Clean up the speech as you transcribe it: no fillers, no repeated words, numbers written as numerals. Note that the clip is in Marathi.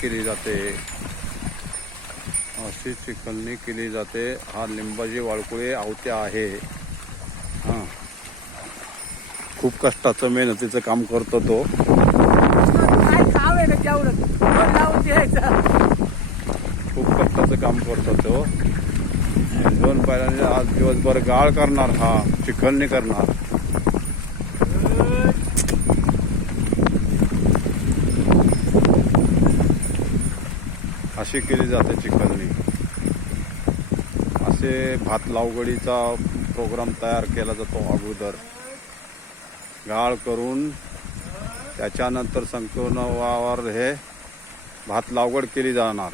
केली जाते, अशी चिखलणी केली जाते। हा लिंबाजी वाळकुळे आवत्या आहे। हां, खूप कष्टाचं मेहनतीचं काम करतो तो। खूप कष्टाचं काम करतो तो। 2 बैलांनी आज दिवसभर गाळ करणार, हा चिखलणी करणार। अशी केली जाते चिखलणी। असे भात लावगडीचा प्रोग्राम तयार केला जातो। अगोदर गाळ करून त्याच्यानंतर संपूर्ण वावर हे भात लावगड केली जाणार।